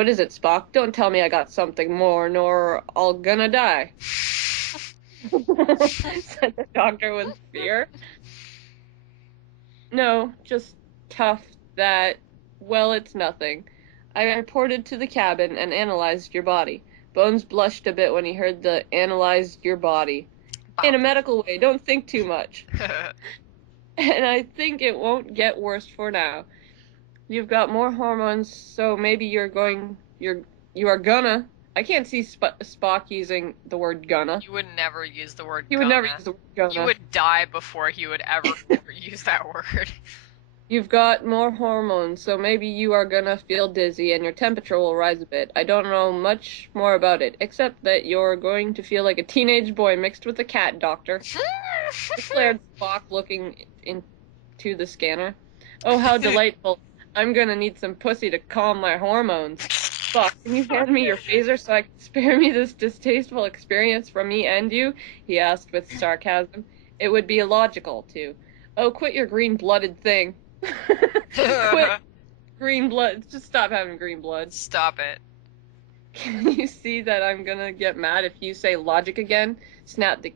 What is it, Spock? Don't tell me I got something more, nor I'll gonna die. Said the doctor with fear. No, just tough that, well, it's nothing. I reported to the cabin and analyzed your body. Bones blushed a bit when he heard the analyzed your body. In a medical way, don't think too much. And I think it won't get worse for now. You've got more hormones, so maybe you are gonna. I can't see Spock using the word gonna. You would never use the word He gonna. would never use the word gonna. You would die before he would ever use that word. You've got more hormones, so maybe you are gonna feel dizzy and your temperature will rise a bit. I don't know much more about it, except that you're going to feel like a teenage boy mixed with a cat, Doctor. Declared Spock, looking into the scanner. Oh, how delightful. I'm gonna need some pussy to calm my hormones. Spock, can you hand me your phaser so I can spare me this distasteful experience from me and you? He asked with sarcasm. It would be illogical to. Oh, quit your green-blooded thing. Quit green blood. Just stop having green blood. Stop it. Can you see that I'm gonna get mad if you say logic again? Snapped the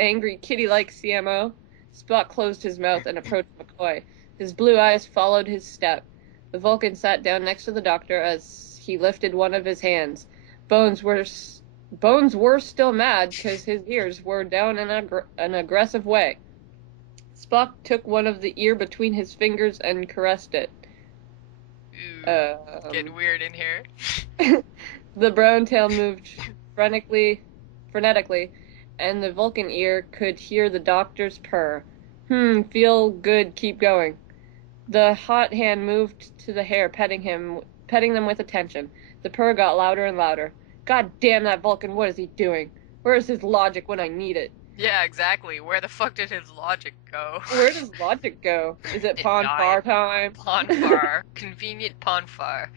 angry kitty-like CMO. Spock closed his mouth and approached McCoy. His blue eyes followed his step. The Vulcan sat down next to the doctor as he lifted one of his hands. Bones were still mad because his ears were down in an aggressive way. Spock took one of the ear between his fingers and caressed it. Ooh, getting weird in here. The brown tail moved frenetically, and the Vulcan ear could hear the doctor's purr. Feel good, keep going. The hot hand moved to the hair, petting them with attention. The purr got louder and louder. God damn that Vulcan, what is he doing? Where is his logic when I need it? Yeah, exactly. Where the fuck did his logic go? Where does logic go? Is it Ponfar time? Ponfar. Convenient Ponfar.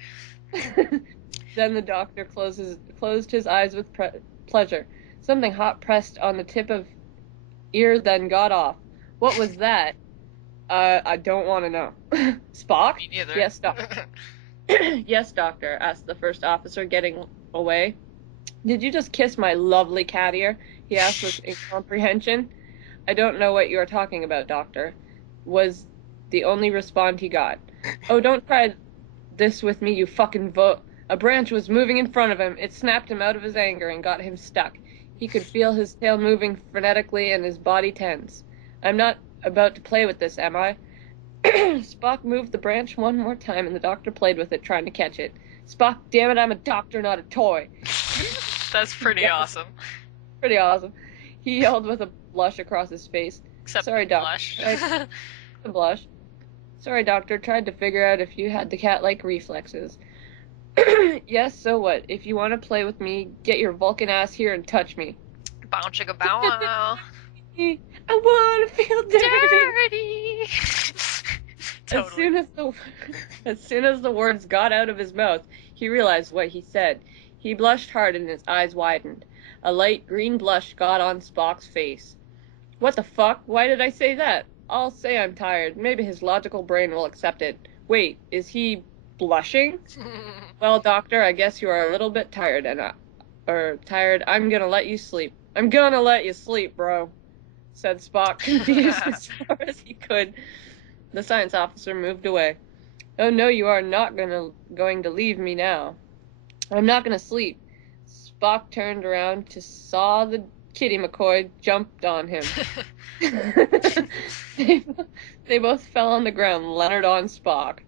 Then the doctor closed his eyes with pleasure. Something hot pressed on the tip of ear, then got off. What was that? I don't want to know. Spock? Me neither. Yes, doctor. Yes, doctor, asked the first officer, getting away. Did you just kiss my lovely cat ear? He asked with incomprehension. I don't know what you are talking about, doctor, was the only response he got. Oh, don't try this with me, you fucking A branch was moving in front of him. It snapped him out of his anger and got him stuck. He could feel his tail moving frenetically and his body tense. I'm not about to play with this, am I? Spock moved the branch one more time, and the doctor played with it, trying to catch it. Spock, damn it, I'm a doctor, not a toy. That's pretty awesome. Pretty awesome. He yelled with a blush across his face. Except Sorry, blush. Doctor. A blush. Sorry, doctor. Tried to figure out if you had the cat-like reflexes. Yes, so what? If you want to play with me, get your Vulcan ass here and touch me. Bow chicka bow wow. I want to feel dirty. Totally. As soon as the words got out of his mouth, he realized what he said. He blushed hard and his eyes widened. A light green blush got on Spock's face. What the fuck? Why did I say that? I'll say I'm tired. Maybe his logical brain will accept it. Wait, is he blushing? Well, doctor, I guess you are a little bit tired tired. I'm gonna let you sleep. I'm gonna let you sleep, bro, said Spock, confused as far as he could. The science officer moved away. Oh no, you are not going to leave me now. I'm not gonna sleep. Spock turned around to saw the kitty McCoy jumped on him. They both fell on the ground, Leonard on Spock.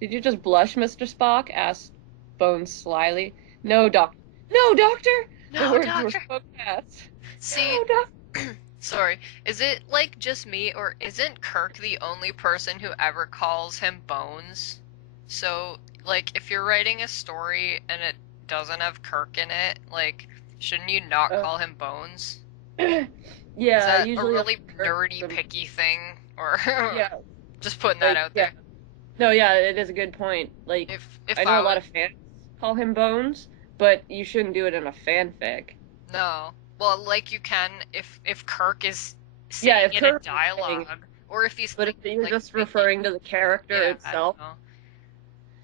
Did you just blush, Mr. Spock? Asked Bones slyly. No, doctor. No, doctor! No, the words doctor. were so fast. See, No, doctor. sorry, is it like just me, or isn't Kirk the only person who ever calls him Bones? So, like, if you're writing a story and it doesn't have Kirk in it, like, shouldn't you not call him Bones? Yeah, Is that usually a really Kirk- nerdy, picky thing? Or Yeah. just putting that out there? No, yeah, it is a good point. Like, If I know a lot would- of fans call him Bones, but you shouldn't do it in a fanfic. No. Well, like you can if Kirk is Yeah, saying if in a Kirk is saying- dialogue, or if he's But if you're like, just referring to the character yeah, I itself, don't know.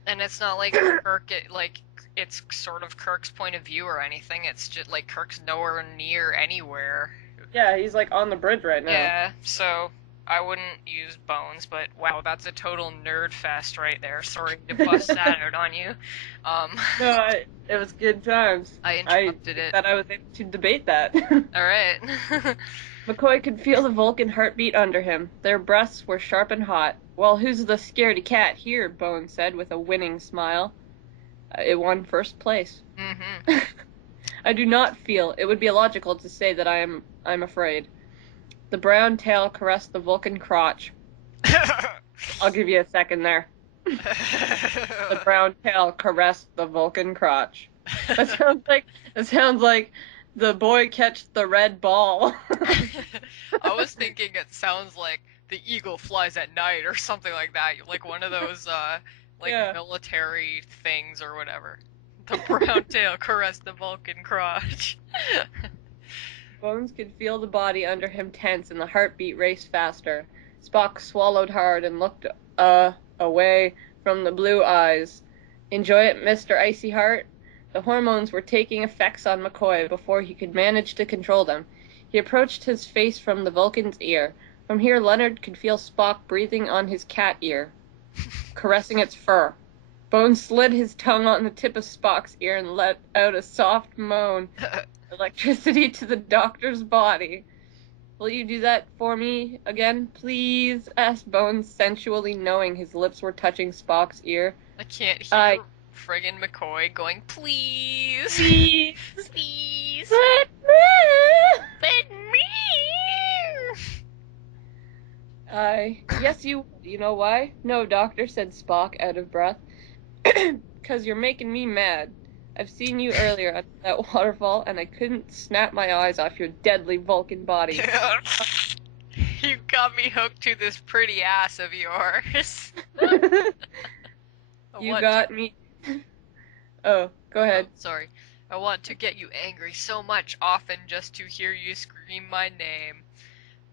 And it's not like it's sort of Kirk's point of view or anything. It's just like Kirk's nowhere near anywhere. Yeah, he's like on the bridge right now. Yeah, so I wouldn't use Bones, but wow, that's a total nerd fest right there. Sorry to bust that out on you. No, it was good times. I interrupted it. That I was able to debate that. Alright. McCoy could feel the Vulcan heartbeat under him. Their breaths were sharp and hot. Well, who's the scaredy cat here? Bones said with a winning smile. It won first place. Mm-hmm. I do not feel. It would be illogical to say that I'm afraid. The brown tail caressed the Vulcan crotch. I'll give you a second there. The brown tail caressed the Vulcan crotch. That sounds like the boy catch the red ball. I was thinking it sounds like the eagle flies at night or something like that, like one of those military things or whatever. The brown tail caressed the Vulcan crotch. Bones could feel the body under him tense and the heartbeat race faster. Spock swallowed hard and looked away from the blue eyes. Enjoy it, Mr. Icy Heart? The hormones were taking effects on McCoy before he could manage to control them. He approached his face from the Vulcan's ear. From here, Leonard could feel Spock breathing on his cat ear, caressing its fur. Bones slid his tongue on the tip of Spock's ear and let out a soft moan. Electricity to the doctor's body. Will you do that for me again, please? Asked Bones, sensually knowing his lips were touching Spock's ear. I can't hear friggin' McCoy going, please, please, please, let me. Yes, you know why? No, Doctor, said Spock, out of breath. 'Cause you're making me mad. I've seen you earlier at that waterfall, and I couldn't snap my eyes off your deadly Vulcan body. You got me hooked to this pretty ass of yours. You got me. Oh, go ahead. Oh, sorry. I want to get you angry so much, often just to hear you scream my name.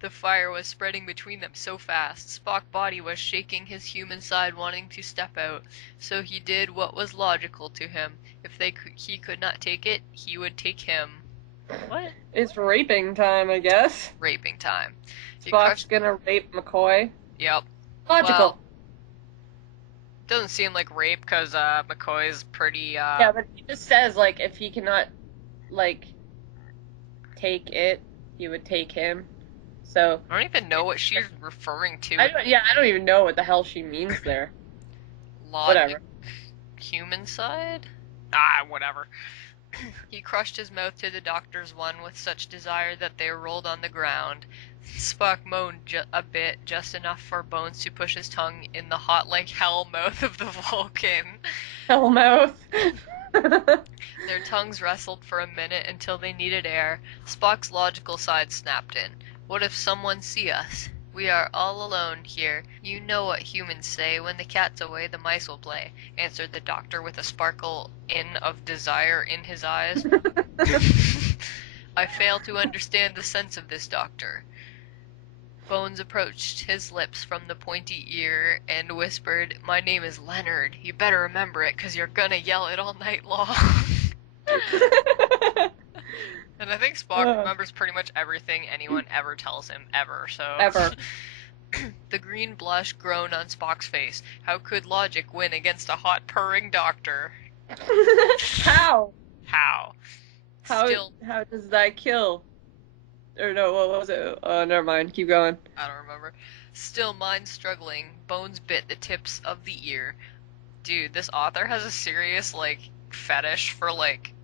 The fire was spreading between them so fast. Spock's body was shaking, his human side wanting to step out. So he did what was logical to him. If he could not take it, he would take him. What? It's raping time, I guess. Raping time. Spock's gonna rape McCoy. Yep. Logical. Well, doesn't seem like rape because McCoy's pretty. Yeah, but he just says like if he cannot like take it, he would take him. So I don't even know what she's referring to. I don't even know what the hell she means there. Whatever. Human side? Whatever. He crushed his mouth to the doctor's one with such desire that they rolled on the ground. Spock moaned a bit, just enough for Bones to push his tongue in the hot-like-hell mouth of the Vulcan. Hell mouth. Their tongues wrestled for a minute until they needed air. Spock's logical side snapped in. What if someone see us? We are all alone here. You know what humans say, when the cat's away, the mice will play, answered the doctor with a sparkle of desire in his eyes. I fail to understand the sense of this, doctor. Bones approached his lips from the pointy ear and whispered, my name is Leonard. You better remember it, 'cause you're gonna yell it all night long. And I think Spock remembers pretty much everything anyone ever tells him, ever, so... Ever. The green blush grown on Spock's face. How could logic win against a hot purring doctor? How? How does that kill? Or no, what was it? Oh, never mind. Keep going. I don't remember. Still mind struggling, Bones bit the tips of the ear. Dude, this author has a serious, fetish for,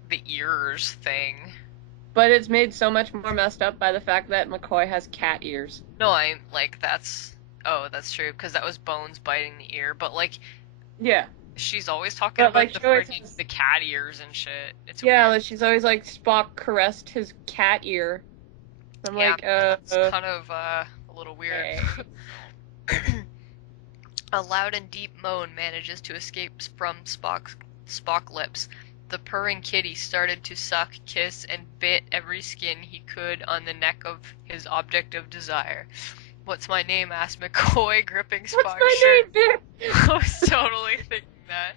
the ears thing. But it's made so much more messed up by the fact that McCoy has cat ears. No, that's true, because that was Bones biting the ear, but, yeah. She's always talking about the cat ears and shit. It's weird. She's always Spock caressed his cat ear. I'm it's kind of, a little weird. Okay. A loud and deep moan manages to escape from Spock lips. The purring kitty started to suck, kiss, and bit every skin he could on the neck of his object of desire. What's my name? Asked McCoy, gripping Spock's shirt. What's my name, bitch? I was totally thinking that.